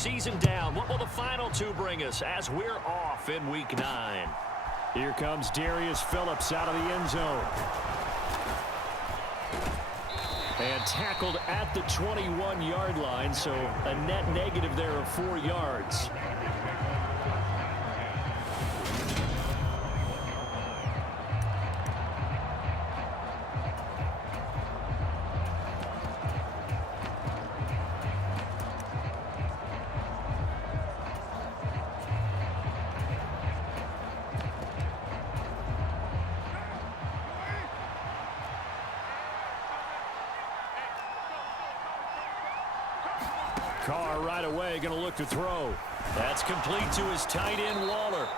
season down. What will the final two bring us as we're off in Week 9? Here comes Darius Phillips out of the end zone. And tackled at the 21-yard line, so a net negative there of 4 yards. Carr right away going to look to throw. That's complete to his tight end, Waller.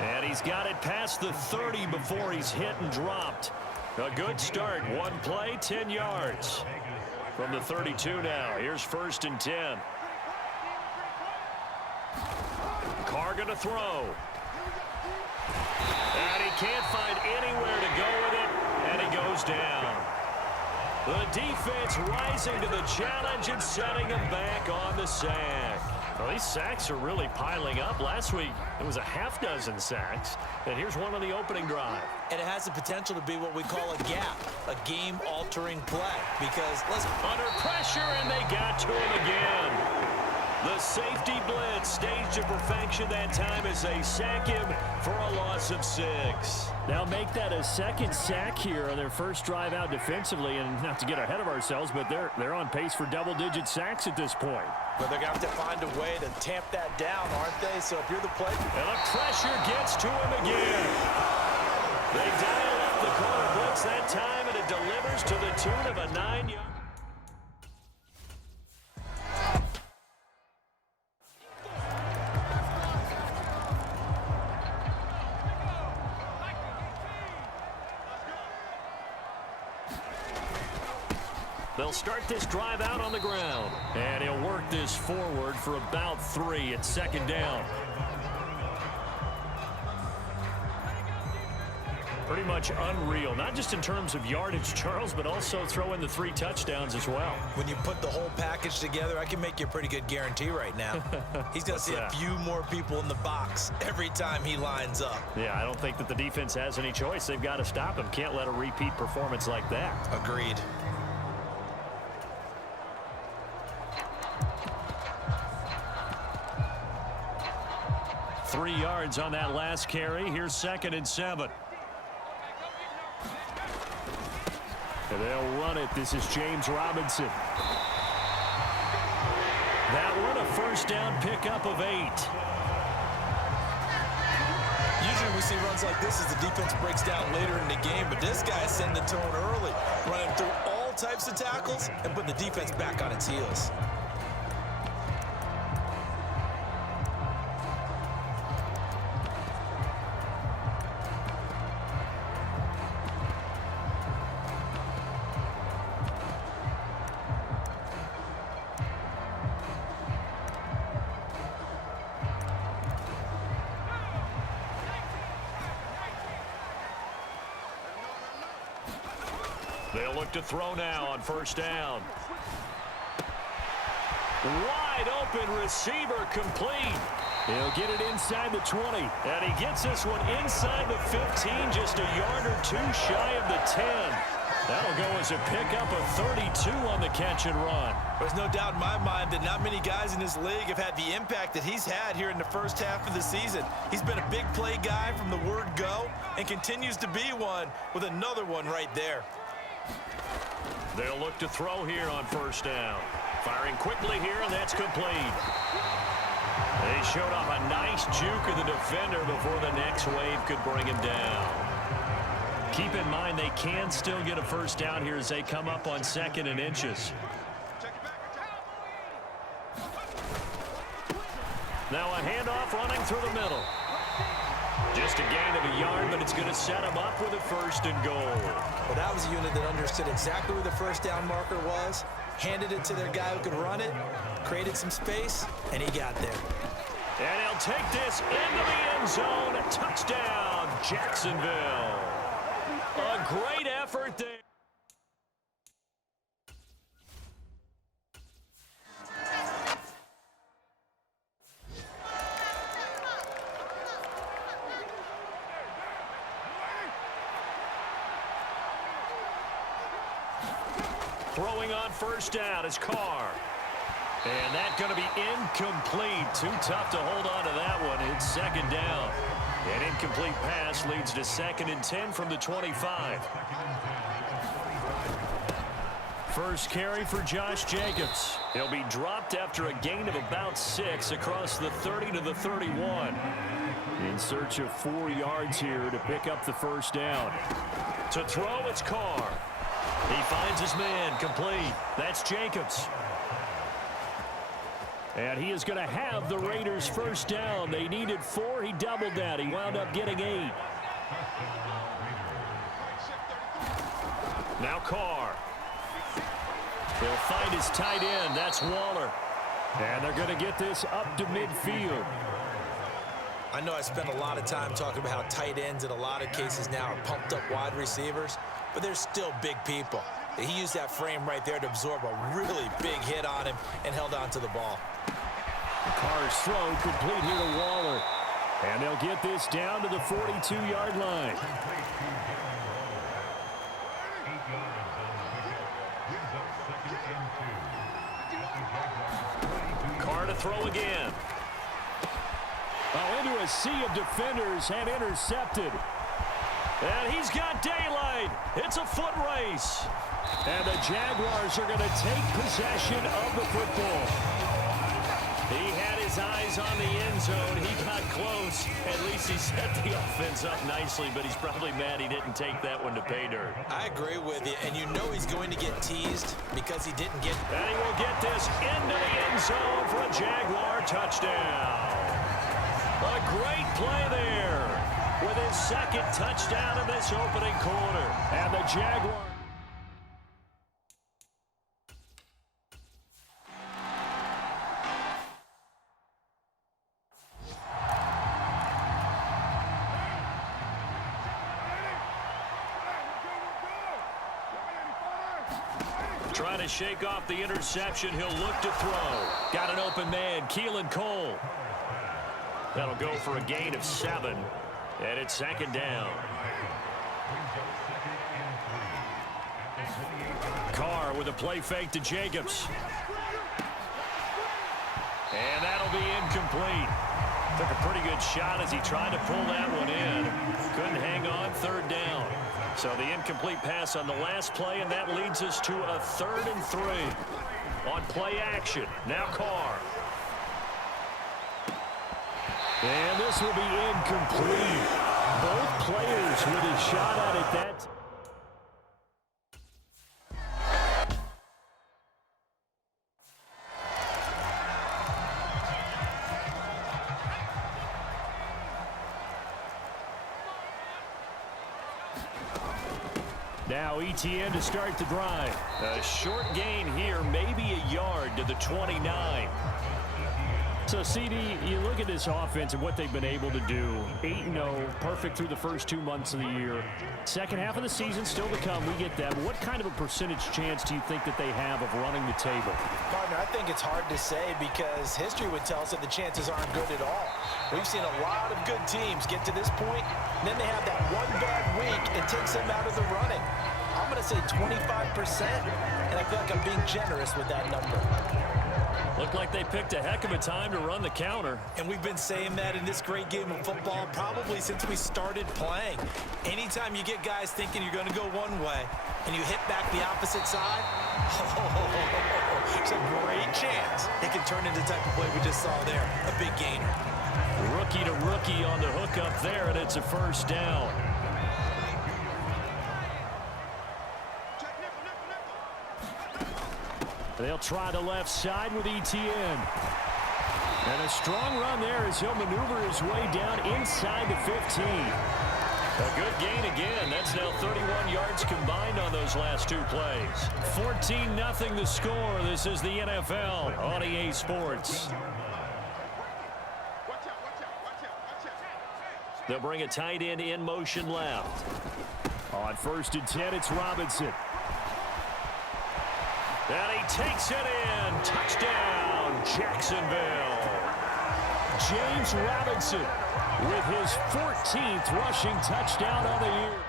And he's got it past the 30 before he's hit and dropped. A good start. One play, 10 yards. From the 32 now. Here's 1st and 10. Carr going to throw. And he can't find anywhere to go with it. And he goes down. The defense rising to the challenge and setting him back on the sack. Well, these sacks are really piling up. Last week, it was a half-dozen sacks. And here's one on the opening drive. And it has the potential to be what we call a gap, a game-altering play. Because, under pressure, and they got to him again. The safety blitz staged to perfection that time as they sack him for a loss of 6. Now make that a second sack here on their first drive out defensively, and not to get ahead of ourselves, but they're on pace for double-digit sacks at this point. But they're going to have to find a way to tamp that down, aren't they? So if you're the play... And the pressure gets to him again. They dial up the corner blitz that time, and it delivers to the tune of a 9-yard. They'll start this drive out on the ground. And he'll work this forward for about 3 at 2nd down. Pretty much unreal, not just in terms of yardage, Charles, but also throw in the 3 touchdowns as well. When you put the whole package together, I can make you a pretty good guarantee right now. He's going to see a few more people in the box every time he lines up. Yeah, I don't think that the defense has any choice. They've got to stop him. Can't let a repeat performance like that. Agreed. Three yards on that last carry. Here's 2nd and 7. And they'll run it. This is James Robinson. That one a 1st down pickup of 8. Usually we see runs like this as the defense breaks down later in the game, but this guy is setting the tone early, running through all types of tackles and putting the defense back on its heels. They'll look to throw now on 1st down. Wide open receiver complete. He'll get it inside the 20. And he gets this one inside the 15, just a yard or 2 shy of the 10. That'll go as a pickup of 32 on the catch and run. There's no doubt in my mind that not many guys in this league have had the impact that he's had here in the first half of the season. He's been a big play guy from the word go and continues to be one with another one right there. They'll look to throw here on 1st down. Firing quickly here, and that's complete. They showed off a nice juke of the defender before the next wave could bring him down. Keep in mind they can still get a 1st down here as they come up on 2nd and inches. Now a handoff running through the middle. Just a gain of a yard, but it's going to set him up with a 1st and goal. Well, that was a unit that understood exactly where the 1st down marker was, handed it to their guy who could run it, created some space, and he got there. And he'll take this into the end zone. Touchdown, Jacksonville. A great effort there. throwing on first down is Carr. And that's going to be incomplete. Too tough to hold on to that one. It's second down. An incomplete pass leads to 2nd and 10 from the 25. First carry for Josh Jacobs. He'll be dropped after a gain of about 6 across the 30 to the 31. In search of 4 yards here to pick up the first down. To throw, it's Carr. He finds his man, complete. That's Jacobs. And he is going to have the Raiders first down. They needed 4. He doubled that. He wound up getting 8. Now Carr. He'll find his tight end. That's Waller. And they're going to get this up to midfield. I know I spent a lot of time talking about how tight ends in a lot of cases now are pumped up wide receivers, but they're still big people. He used that frame right there to absorb a really big hit on him and held on to the ball. Carr's throw complete here to Waller. And they'll get this down to the 42-yard line. Carr to throw again. Into a sea of defenders and intercepted. And he's got daylight. It's a foot race. And the Jaguars are going to take possession of the football. He had his eyes on the end zone. He got close. At least he set the offense up nicely, but he's probably mad he didn't take that one to pay dirt. I agree with you, and you know he's going to get teased because he didn't get... And he will get this into the end zone for a Jaguar touchdown. A great play there with his 2nd touchdown in this opening quarter. And the Jaguars. Trying to shake off the interception. He'll look to throw. Got an open man, Keelan Cole. That'll go for a gain of 7. And it's 2nd down. Carr with a play fake to Jacobs. And that'll be incomplete. Took a pretty good shot as he tried to pull that one in. Couldn't hang on, 3rd down. So the incomplete pass on the last play, and that leads us to a 3rd and 3. On play action, now Carr. And this will be incomplete. Both players with a shot at it that. Now ETN to start the drive. A short gain here, maybe a yard to the 29. So, CD, you look at this offense and what they've been able to do. 8-0, perfect through the first 2 months of the year. Second half of the season still to come. We get that. But what kind of a percentage chance do you think that they have of running the table? Partner, I think it's hard to say because history would tell us that the chances aren't good at all. We've seen a lot of good teams get to this point, and then they have that one bad week. It takes them out of the running. I'm going to say 25%, and I feel like I'm being generous with that number. Looked like they picked a heck of a time to run the counter. And we've been saying that in this great game of football probably since we started playing. Anytime you get guys thinking you're going to go one way and you hit back the opposite side, it's a great chance it can turn into the type of play we just saw there, a big gainer. Rookie to rookie on the hook up there, and it's a first down. They'll try the left side with ETN. And a strong run there as he'll maneuver his way down inside the 15. A good gain again. That's now 31 yards combined on those last 2 plays. 14-0 the score. This is the NFL on EA Sports. They'll bring a tight end in motion left. On 1st and 10, it's Robinson. And he takes it in. Touchdown, Jacksonville. James Robinson with his 14th rushing touchdown of the year.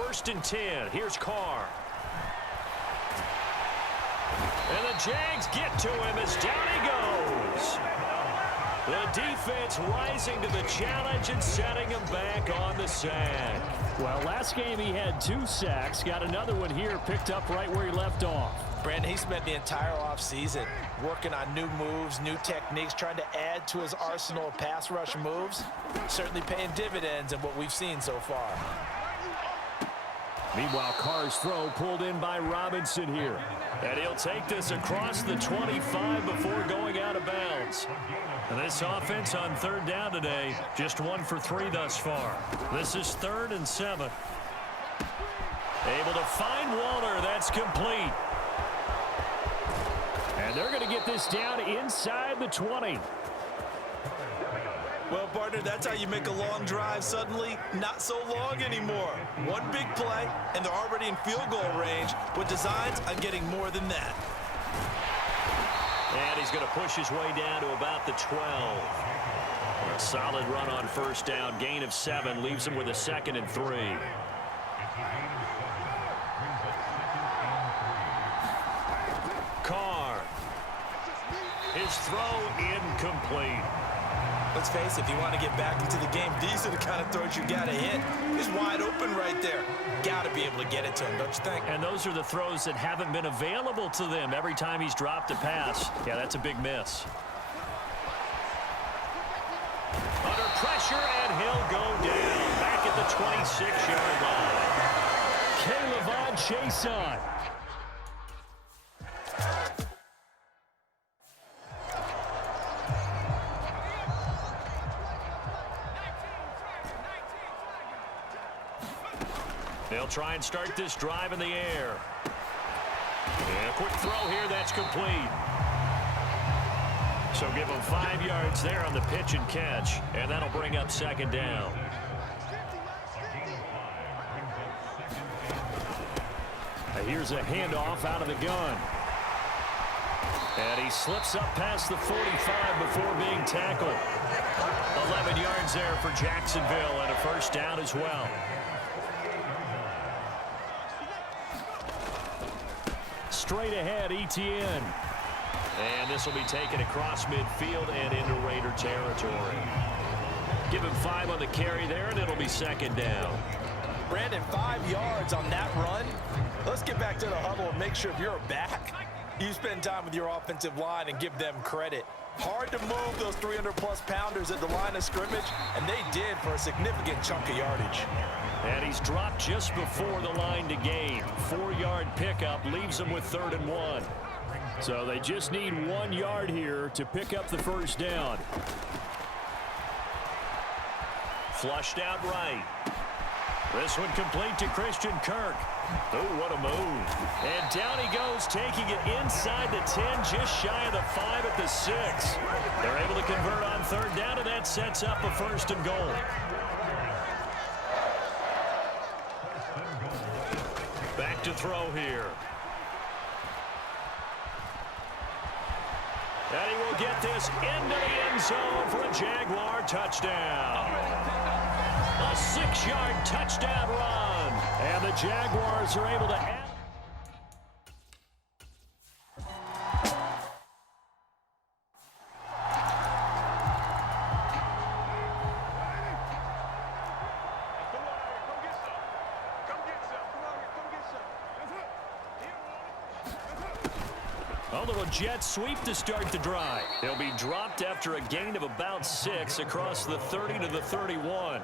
first and 10. Here's Carr. And the Jags get to him as down he goes. The defense rising to the challenge and setting him back on the sack. Well, last game he had 2 sacks. Got another one here, picked up right where he left off. Brandon, he spent the entire offseason working on new moves, new techniques, trying to add to his arsenal of pass rush moves. Certainly paying dividends in what we've seen so far. Meanwhile, Carr's throw pulled in by Robinson here. And he'll take this across the 25 before going out of bounds. And this offense on third down today, just 1 for 3 thus far. This is 3rd and 7. Able to find Walter. That's complete. And they're going to get this down inside the 20. Well, partner, that's how you make a long drive suddenly not so long anymore. One big play, and they're already in field goal range with designs on getting more than that. And he's going to push his way down to about the 12. A solid run on first down. Gain of 7 leaves him with a 2nd and 3. Carr. His throw incomplete. Let's face it, if you want to get back into the game, these are the kind of throws you got to hit. He's wide open right there. Got to be able to get it to him, don't you think? And those are the throws that haven't been available to them every time he's dropped a pass. Yeah, that's a big miss. Under pressure, and he'll go down. Back at the 26-yard line. Caleb Chason. They'll try and start this drive in the air. And a quick throw here, that's complete. So give them 5 yards there on the pitch and catch, and that'll bring up 2nd down. Here's a handoff out of the gun. And he slips up past the 45 before being tackled. 11 yards there for Jacksonville, and a first down as well. Straight ahead, Etienne. And this will be taken across midfield and into Raider territory. Give him 5 on the carry there, and it'll be 2nd down. Brandon, 5 yards on that run. Let's get back to the huddle and make sure if you're back, you spend time with your offensive line and give them credit. Hard to move those 300-plus pounders at the line of scrimmage, and they did for a significant chunk of yardage. And he's dropped just before the line to gain. 4-yard pickup leaves him with 3rd and 1. So they just need 1 yard here to pick up the first down. Flushed out right. This one complete to Christian Kirk. Oh, what a move. And down he goes, taking it inside the 10, just shy of the 5 at the 6. They're able to convert on 3rd down, and that sets up a 1st and goal. Back to throw here. And he will get this into the end zone for a Jaguar touchdown. A 6-yard touchdown run. And the Jaguars are able to add. A little jet sweep to start the drive. They'll be dropped after a gain of about 6 across the 30 to the 31.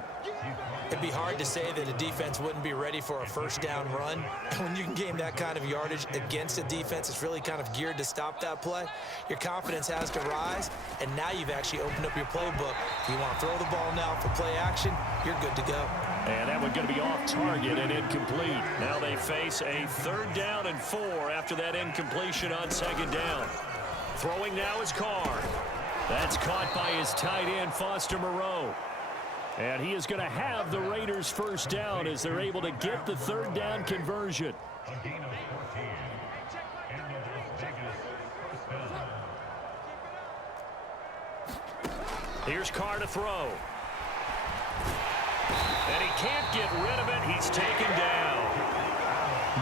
It'd be hard to say that a defense wouldn't be ready for a first down run. When you can gain that kind of yardage against a defense that's really kind of geared to stop that play, your confidence has to rise, and now you've actually opened up your playbook. If you want to throw the ball now for play action, you're good to go. And that one going to be off target and incomplete. Now they face a 3rd down and 4 after that incompletion on 2nd down. Throwing now is Carr. That's caught by his tight end, Foster Moreau. And he is going to have the Raiders first down as they're able to get the 3rd down conversion. Here's Carr to throw. And he can't get rid of it. He's taken down.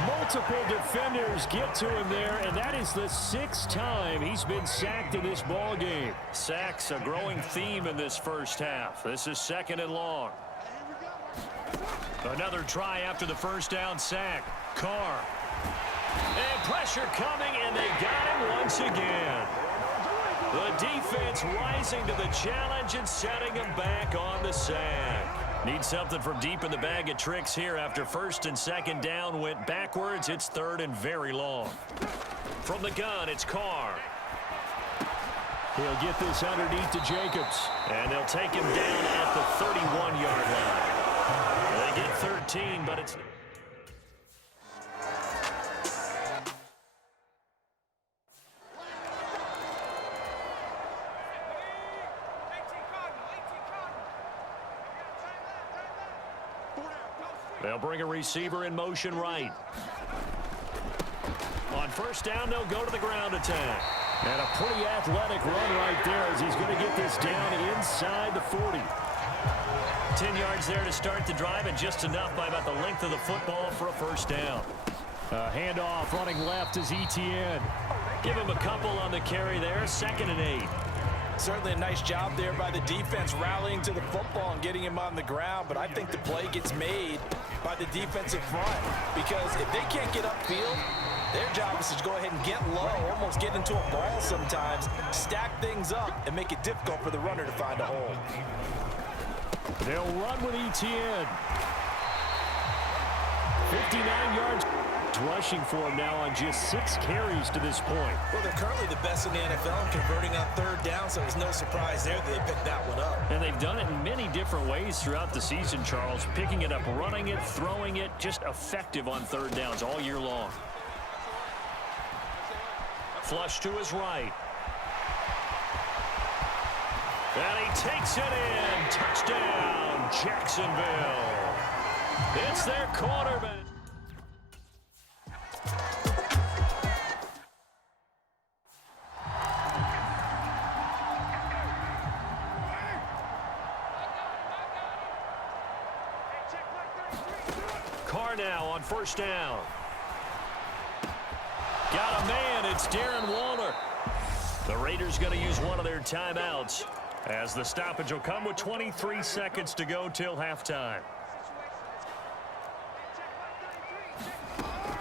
Multiple defenders get to him there, and that is the 6th time he's been sacked in this ball game. Sacks, a growing theme in this first half. This is 2nd and long. Another try after the first down sack. Carr. And pressure coming, and they got him once again. The defense rising to the challenge and setting him back on the sack. Need something from deep in the bag of tricks here after 1st and 2nd down went backwards. It's 3rd and very long. From the gun, it's Carr. He'll get this underneath to Jacobs. And they'll take him down at the 31-yard line. They get 13, but it's... They'll bring a receiver in motion right. On 1st down, they'll go to the ground attack. And a pretty athletic run right there as he's going to get this down inside the 40. 10 yards there to start the drive, and just enough by about the length of the football for a 1st down. Handoff running left is ETN. Give him a couple on the carry there. 2nd and 8. Certainly a nice job there by the defense rallying to the football and getting him on the ground, but I think the play gets made by the defensive front because if they can't get upfield, their job is to go ahead and get low, almost get into a ball sometimes, stack things up, and make it difficult for the runner to find a hole. They'll run with ETN. 59 yards rushing for him now on just 6 carries to this point. Well, they're currently the best in the NFL in converting on 3rd down, so there's no surprise there that they picked that one up. And they've done it in many different ways throughout the season, Charles. Picking it up, running it, throwing it, just effective on 3rd downs all year long. Flush to his right. And he takes it in. Touchdown, Jacksonville. It's their quarterback. Carr now on 1st down. Got a man. It's Darren Waller. The Raiders going to use one of their timeouts as the stoppage will come with 23 seconds to go till halftime.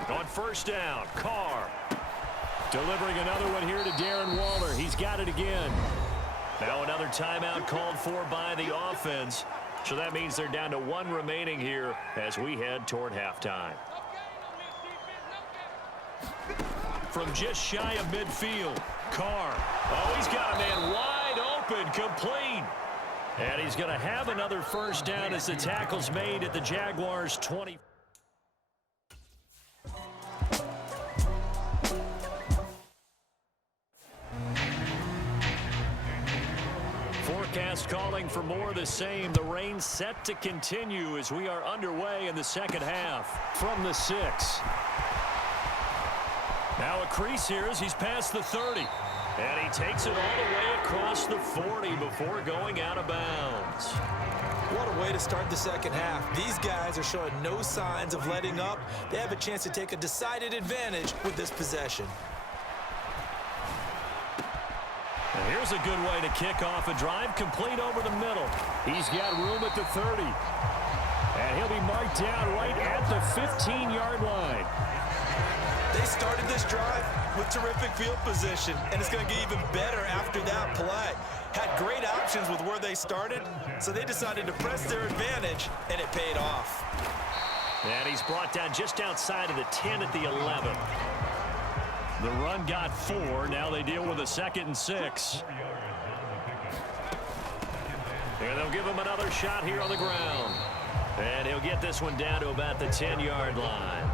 On 1st down, Carr. Delivering another one here to Darren Waller. He's got it again. Now another timeout called for by the offense. So that means they're down to 1 remaining here as we head toward halftime. From just shy of midfield, Carr. Oh, he's got a man wide open, complete. And he's going to have another 1st down as the tackle's made at the Jaguars' 20. Forecast calling for more of the same. The rain set to continue as we are underway in the 2nd half. From the 6. Now a crease here as he's past the 30. And he takes it all the way across the 40 before going out of bounds. What a way to start the 2nd half. These guys are showing no signs of letting up. They have a chance to take a decided advantage with this possession. And here's a good way to kick off a drive, complete over the middle. He's got room at the 30. And he'll be marked down right at the 15-yard line. They started this drive with terrific field position, and it's going to get even better after that play. Had great options with where they started, so they decided to press their advantage, and it paid off. And he's brought down just outside of the 10 at the 11. The run got 4. Now they deal with a 2nd and 6. And they'll give him another shot here on the ground. And he'll get this one down to about the 10-yard line.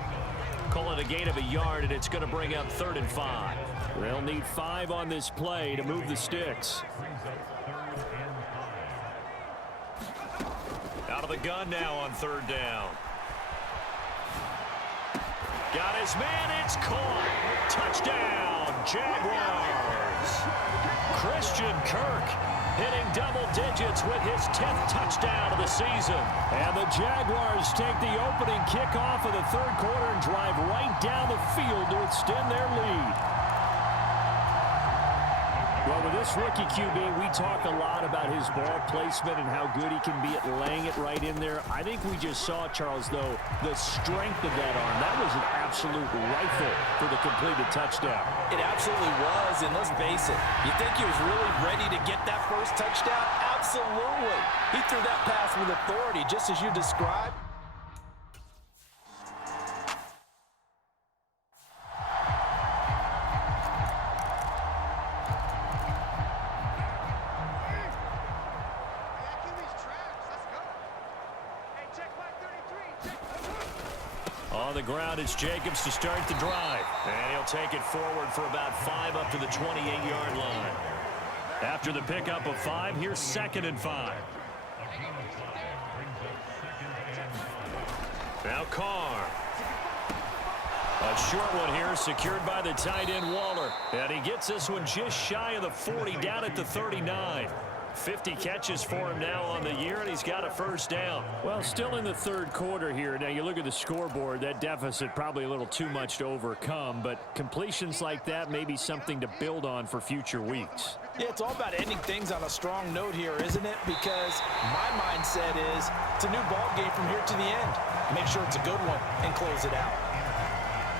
Call it a gain of a yard, and it's going to bring up 3rd and 5. They'll need 5 on this play to move the sticks. Out of the gun now on 3rd down. Got his man. It's caught. Touchdown, Jaguars. Christian Kirk hitting double digits with his 10th touchdown of the season. And the Jaguars take the opening kickoff of the third quarter and drive right down the field to extend their lead. Well, with this rookie QB, we talk a lot about his ball placement and how good he can be at laying it right in there. I think we just saw, Charles, though, the strength of that arm. That was an absolute rifle for the completed touchdown. It absolutely was, and let's face it, you think he was really ready to get that first touchdown? Absolutely. He threw that pass with authority, just as you described. On the ground, it's Jacobs to start the drive. And he'll take it forward for about 5 up to the 28-yard line. After the pickup of 5, here's 2nd and 5. Now Carr. A short one here, secured by the tight end Waller. And he gets this one just shy of the 40, down at the 39. 50 catches for him now on the year, and he's got a first down. Well, still in the third quarter here. Now, you look at the scoreboard, that deficit probably a little too much to overcome, but completions like that may be something to build on for future weeks. Yeah, it's all about ending things on a strong note here, isn't it? Because my mindset is it's a new ball game from here to the end. Make sure it's a good one and close it out.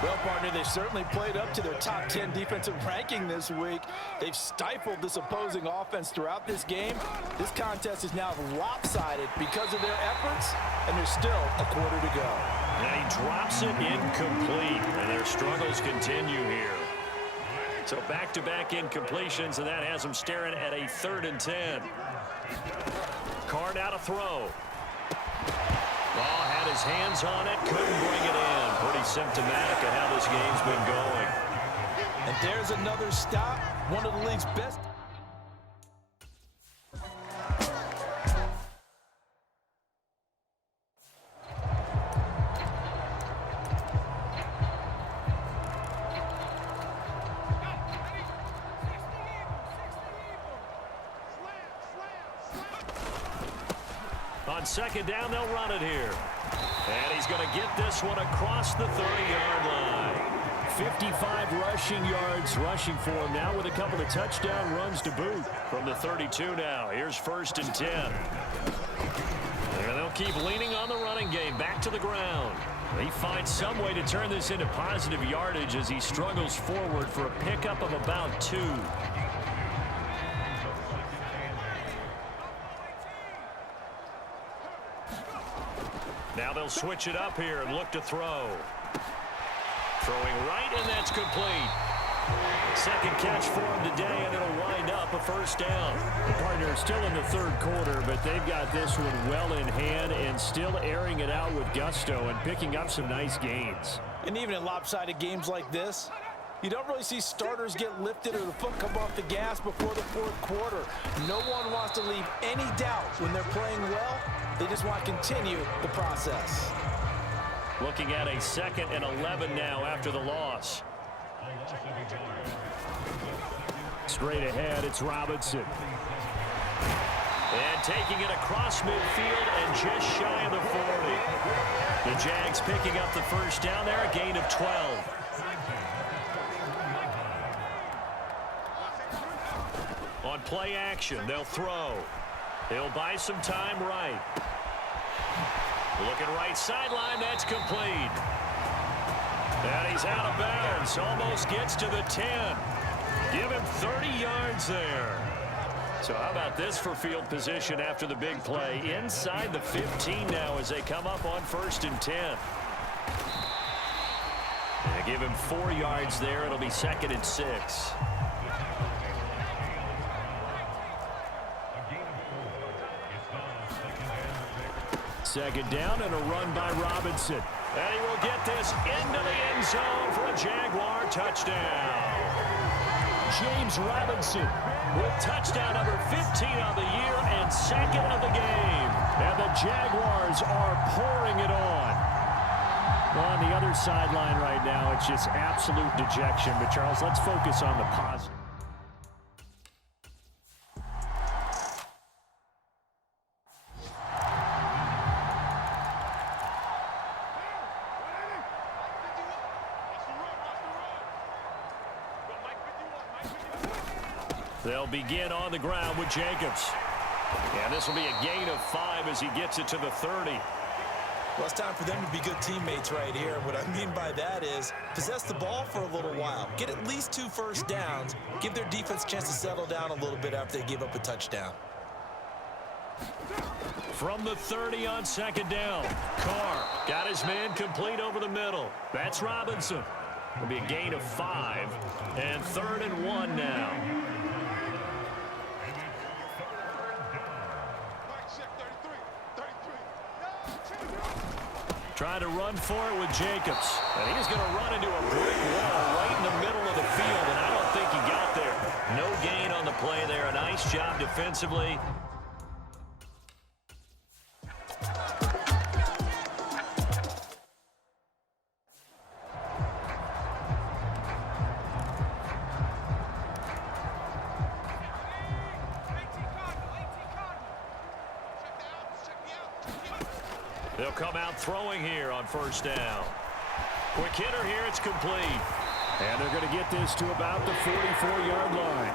Well, partner, they've certainly played up to their top 10 defensive ranking this week. They've stifled this opposing offense throughout this game. This contest is now lopsided because of their efforts, and there's still a quarter to go. And he drops it incomplete, and their struggles continue here. So back-to-back incompletions, and that has them staring at a 3rd and 10. Carr now to throw. Ball had his hands on it, couldn't bring it in. Pretty symptomatic of how this game's been going. And there's another stop, one of the league's best. On 2nd down, they'll run it here. And he's going to get this one across the 30-yard line. 55 rushing yards rushing for him now with a couple of touchdown runs to boot. From the 32 now, here's 1st and 10. And they'll keep leaning on the running game, back to the ground. He finds some way to turn this into positive yardage as he struggles forward for a pickup of about 2. Now they'll switch it up here and look to throw. Throwing right, and that's complete. 2nd catch for him today, and it'll wind up a first down. The partner still in the third quarter, but they've got this one well in hand and still airing it out with gusto and picking up some nice gains. And even in lopsided games like this, you don't really see starters get lifted or the foot come off the gas before the fourth quarter. No one wants to leave any doubt when they're playing well. They just want to continue the process. Looking at a 2nd and 11 now after the loss. Straight ahead, it's Robinson. And taking it across midfield and just shy of the 40. The Jags picking up the first down there, a gain of 12. On play action, they'll throw. He'll buy some time right. Looking right sideline, that's complete. And he's out of bounds, almost gets to the 10. Give him 30 yards there. So how about this for field position after the big play? Inside the 15 now as they come up on 1st and 10. And give him 4 yards there. It'll be 2nd and 6. Second down and a run by Robinson. And he will get this into the end zone for a Jaguar touchdown. James Robinson with touchdown number 15 of the year and 2nd of the game. And the Jaguars are pouring it on. Well, on the other sideline right now, it's just absolute dejection. But, Charles, let's focus on the positive. They'll begin on the ground with Jacobs. And this will be a gain of 5 as he gets it to the 30. Well, it's time for them to be good teammates right here. And what I mean by that is possess the ball for a little while. Get at least 2 first downs. Give their defense a chance to settle down a little bit after they give up a touchdown. From the 30 on second down. Carr got his man complete over the middle. That's Robinson. It'll be a gain of 5. And 3rd and 1 now. Trying to run for it with Jacobs. And he's going to run into a brick wall right in the middle of the field, and I don't think he got there. No gain on the play there. A nice job defensively. They'll come out throwing here on first down. Quick hitter here, it's complete. And they're going to get this to about the 44-yard line.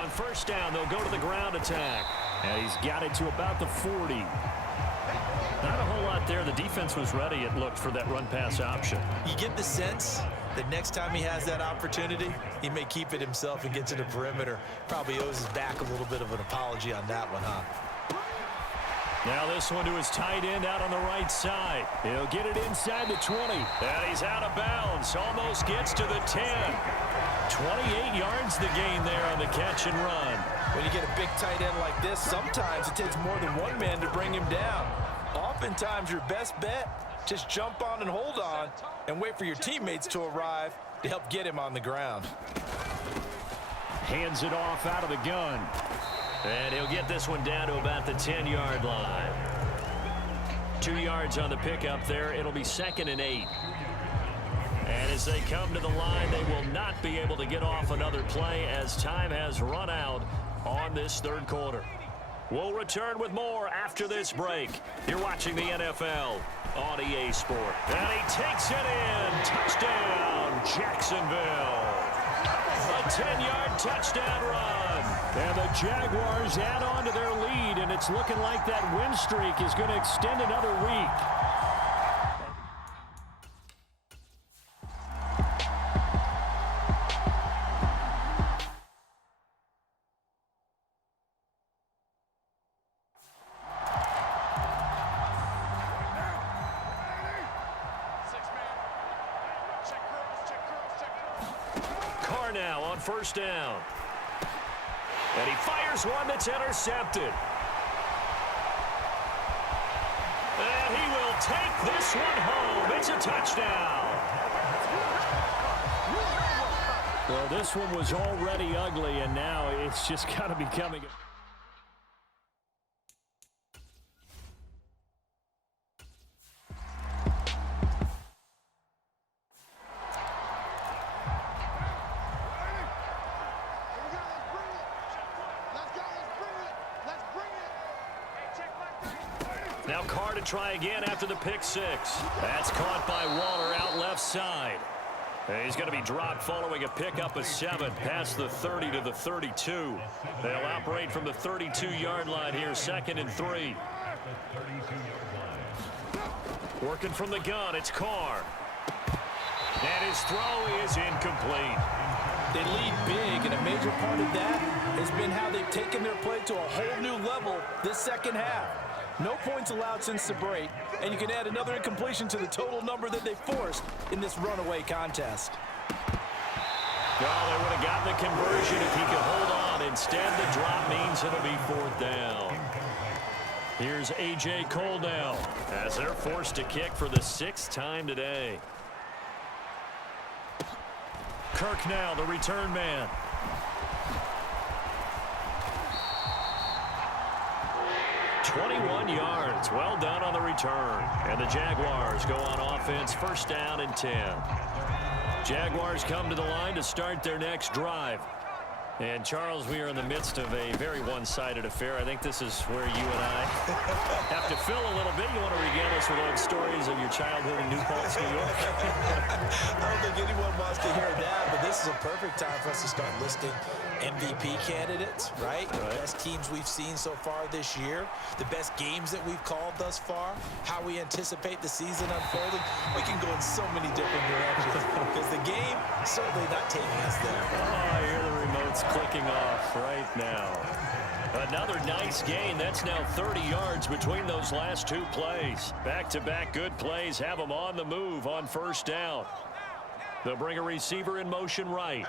On first down, they'll go to the ground attack. And he's got it to about the 40. Not a whole lot there. The defense was ready, it looked, for that run-pass option. You get the sense that next time he has that opportunity, he may keep it himself and get to the perimeter. Probably owes his back a little bit of an apology on that one, huh? Now this one to his tight end out on the right side. He'll get it inside the 20. And he's out of bounds. Almost gets to the 10. 28 yards the gain there on the catch and run. When you get a big tight end like this, sometimes it takes more than one man to bring him down. Oftentimes your best bet, just jump on and hold on and wait for your teammates to arrive to help get him on the ground. Hands it off out of the gun. And he'll get this one down to about the 10-yard line. 2 yards on the pickup there. It'll be 2nd and 8. And as they come to the line, they will not be able to get off another play as time has run out on this third quarter. We'll return with more after this break. You're watching the NFL on EA Sport. And he takes it in. Touchdown, Jacksonville. A 10-yard touchdown run. And the Jaguars add on to their lead, and it's looking like that win streak is going to extend another week. Now on first down. And he fires one that's intercepted. And he will take this one home. It's a touchdown. Well, this one was already ugly, and now it's just got to be coming. Now Carr to try again after the pick six. That's caught by Waller out left side. He's going to be dropped following a pickup of 7 past the 30 to the 32. They'll operate from the 32-yard line here, 2nd and 3. Working from the gun, it's Carr. And his throw is incomplete. They lead big, and a major part of that has been how they've taken their play to a whole new level this second half. No points allowed since the break, and you can add another incompletion to the total number that they forced in this runaway contest. Well, they would have gotten the conversion if he could hold on. Instead, the drop means it'll be 4th down. Here's A.J. Cole now as they're forced to kick for the 6th time today. Kirk now, the return man. 21 yards. Well done on the return. And the Jaguars go on offense, first down and 10. Jaguars come to the line to start their next drive. And, Charles, we are in the midst of a very one-sided affair. I think this is where you and I have to fill a little bit. You want to regale us with old stories of your childhood in New Paltz, New York? I don't think anyone wants to hear that, but this is a perfect time for us to start listing MVP candidates, right? The best teams we've seen so far this year, the best games that we've called thus far, how we anticipate the season unfolding. We can go in so many different directions because the game is certainly not taking us there. Oh, I hear the remote's clicking off right now. Another nice gain. That's now 30 yards between those last two plays. Back-to-back good plays have them on the move on first down. They'll bring a receiver in motion right.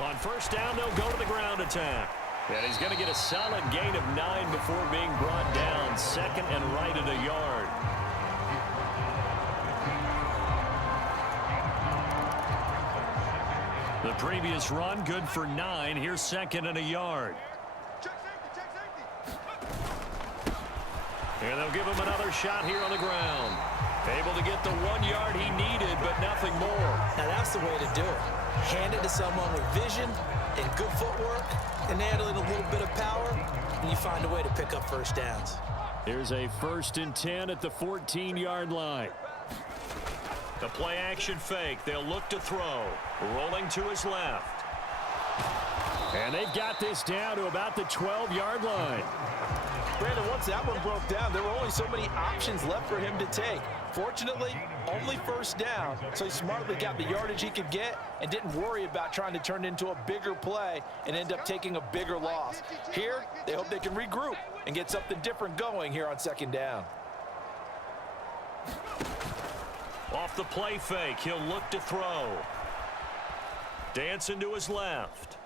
On first down, they'll go to the ground attack. And he's going to get a solid gain of 9 before being brought down. Second and right at a yard. The previous run, good for 9. Here's second and a yard. And they'll give him another shot here on the ground. Able to get the 1 yard he needed, but nothing more. Now that's the way to do it. Hand it to someone with vision and good footwork and handling a little bit of power, and you find a way to pick up first downs. Here's a 1st and 10 at the 14-yard line. The play action fake. They'll look to throw. Rolling to his left. And they've got this down to about the 12-yard line. Brandon, once that one broke down, there were only so many options left for him to take. Fortunately, only first down, so he smartly got the yardage he could get and didn't worry about trying to turn it into a bigger play and end up taking a bigger loss. Here, they hope they can regroup and get something different going here on second down. Off the play fake, he'll look to throw. Dancing to his left.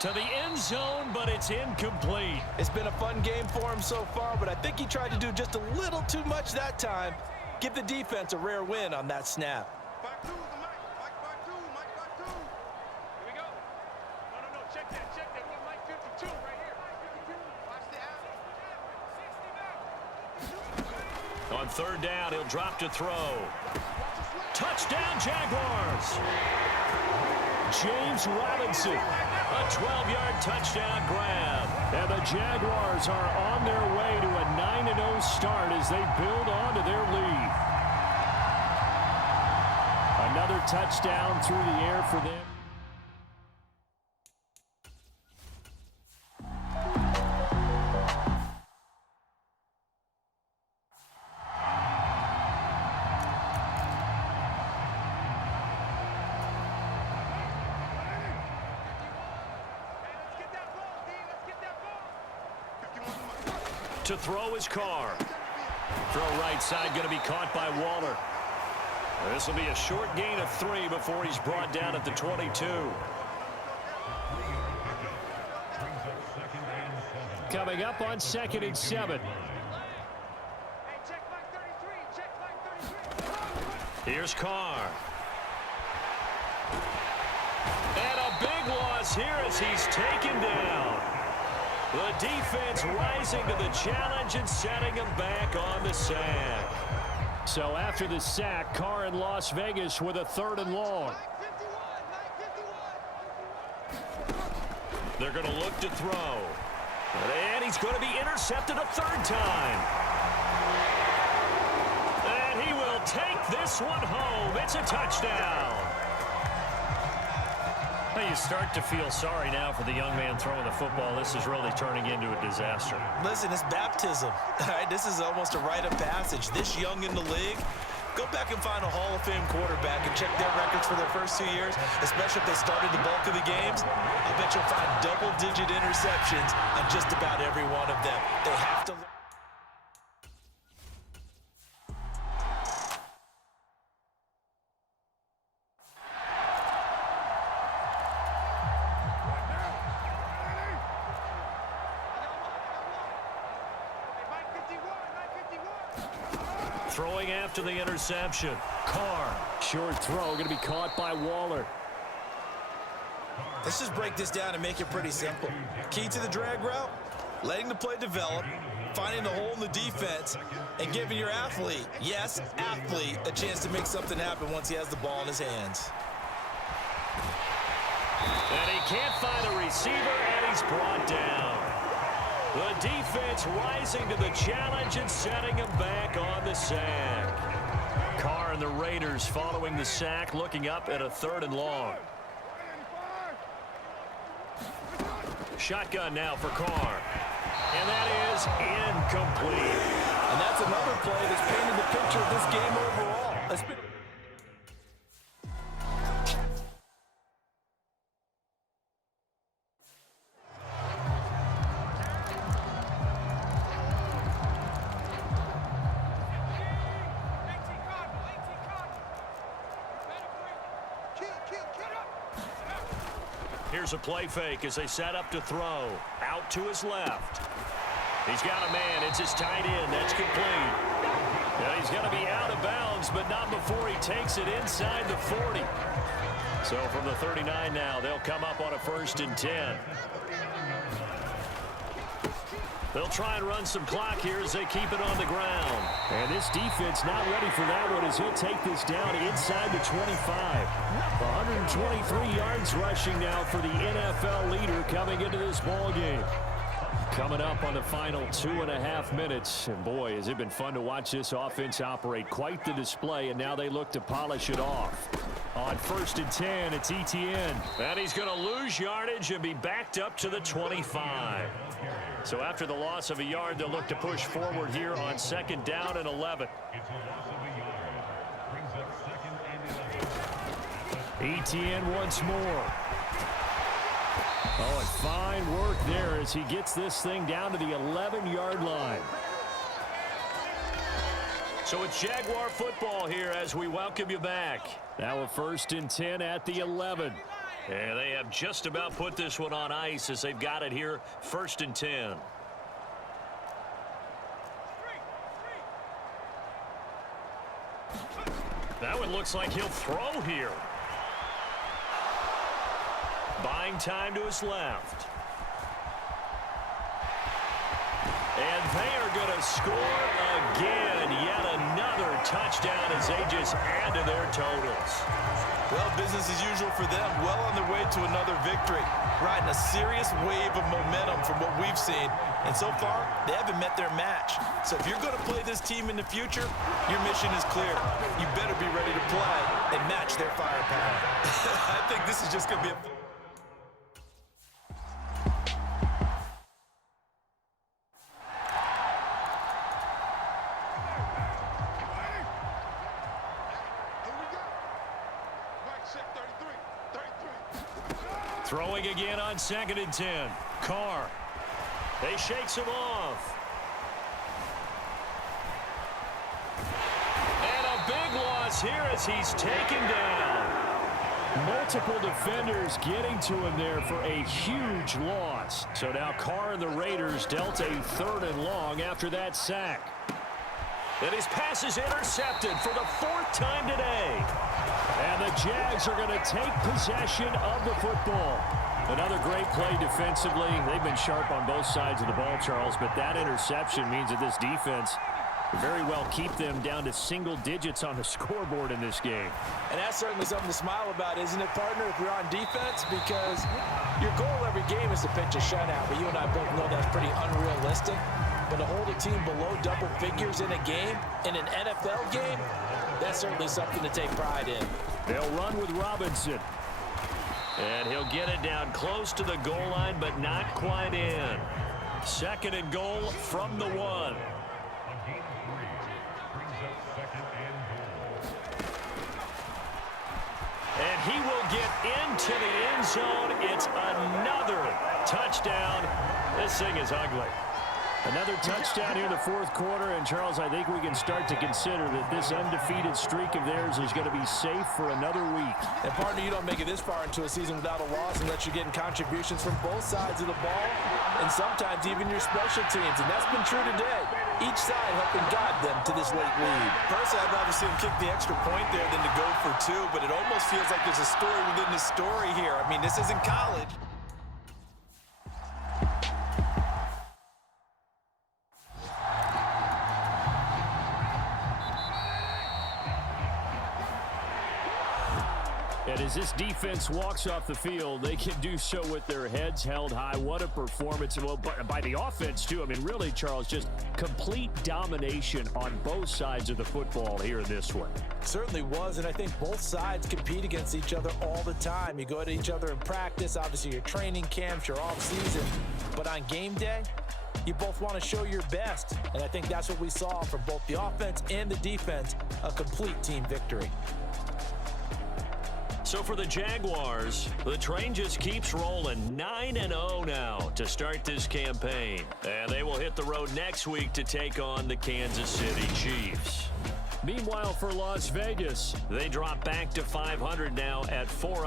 To the end zone, but it's incomplete. It's been a fun game for him so far, but I think he tried to do just a little too much that time. Give the defense a rare win on that snap. On third down, he'll drop to throw. Touchdown, Jaguars! James Robinson. A 12-yard touchdown grab. And the Jaguars are on their way to a 9-0 start as they build on to their lead. Another touchdown through the air for them. To throw his car. Throw right side, going to be caught by Waller. This will be a short gain of 3 before he's brought down at the 22. Coming up on 2nd and 7. Here's Carr. And a big loss here as he's taken down. The defense rising to the challenge and setting him back on the sack. So after the sack, Carr in Las Vegas with a 3rd and long. They're going to look to throw. And he's going to be intercepted a 3rd time. And he will take this one home. It's a touchdown. You start to feel sorry now for the young man throwing the football. This is really turning into a disaster. Listen, it's baptism. All right, this is almost a rite of passage. This young in the league, go back and find a Hall of Fame quarterback and check their records for their first 2 years, especially if they started the bulk of the games. I bet you'll find double-digit interceptions on just about every one of them. They have to... Throwing after the interception. Carr. Short throw going to be caught by Waller. Let's just break this down and make it pretty simple. Key to the drag route, letting the play develop, finding the hole in the defense, and giving your athlete, yes, athlete, a chance to make something happen once he has the ball in his hands. And he can't find a receiver, and he's brought down. The defense rising to the challenge and setting him back on the sack. Carr and the Raiders following the sack, looking up at a 3rd and long. Shotgun now for Carr. And that is incomplete. And that's another play that's painted the picture of this game overall. Here's a play fake as they set up to throw. Out to his left. He's got a man. It's his tight end. That's complete. Now he's going to be out of bounds, but not before he takes it inside the 40. So from the 39 now, they'll come up on a 1st and 10. They'll try and run some clock here as they keep it on the ground. And this defense not ready for that one as he'll take this down inside the 25. 123 yards rushing now for the NFL leader coming into this ball game. Coming up on the final 2.5 minutes. And boy, has it been fun to watch this offense operate. Quite the display, and now they look to polish it off. On 1st and 10, it's Etienne. And he's going to lose yardage and be backed up to the 25. So after the loss of a yard, they'll look to push forward here on 2nd down and 11. Etienne once more. Oh, and fine work there as he gets this thing down to the 11-yard line. So it's Jaguar football here as we welcome you back. Now a 1st and 10 at the 11. And they have just about put this one on ice as they've got it here, 1st and 10. That one looks like he'll throw here. Buying time to his left. And they are going to score again. Yet another touchdown as they just add to their totals. Well, business as usual for them. Well on their way to another victory. Riding a serious wave of momentum from what we've seen. And so far, they haven't met their match. So if you're going to play this team in the future, your mission is clear. You better be ready to play and match their firepower. I think this is just going to be a... Throwing again on 2nd and 10. Carr. They shakes him off. And a big loss here as he's taken down. Multiple defenders getting to him there for a huge loss. So now Carr and the Raiders dealt a 3rd and long after that sack. And his pass is intercepted for the 4th time today. And the Jags are going to take possession of the football. Another great play defensively. They've been sharp on both sides of the ball, Charles, but that interception means that this defense very well keep them down to single digits on the scoreboard in this game. And that's certainly something to smile about, isn't it, partner, if you're on defense? Because your goal every game is to pitch a shutout, but you and I both know that's pretty unrealistic. But to hold a team below double figures in a game, in an NFL game, that's certainly something to take pride in. They'll run with Robinson. And he'll get it down close to the goal line, but not quite in. 2nd and goal from the 1. And he will get into the end zone. It's another touchdown. This thing is ugly. Another touchdown here in the 4th quarter. And, Charles, I think we can start to consider that this undefeated streak of theirs is going to be safe for another week. And, partner, you don't make it this far into a season without a loss unless you're getting contributions from both sides of the ball and sometimes even your special teams. And that's been true today. Each side helping guide them to this late lead. Personally, I'd rather see him kick the extra point there than to go for two, but it almost feels like there's a story within the story here. I mean, this isn't college. And as this defense walks off the field, they can do so with their heads held high. What a performance. Well, by the offense, too. I mean, really, Charles, just complete domination on both sides of the football here this one. Certainly was, and I think both sides compete against each other all the time. You go at each other in practice, obviously your training camps, your off-season. But on game day, you both want to show your best. And I think that's what we saw from both the offense and the defense, a complete team victory. So for the Jaguars, the train just keeps rolling 9-0 now to start this campaign. And they will hit the road next week to take on the Kansas City Chiefs. Meanwhile, for Las Vegas, They drop back to 500 now at 4-up.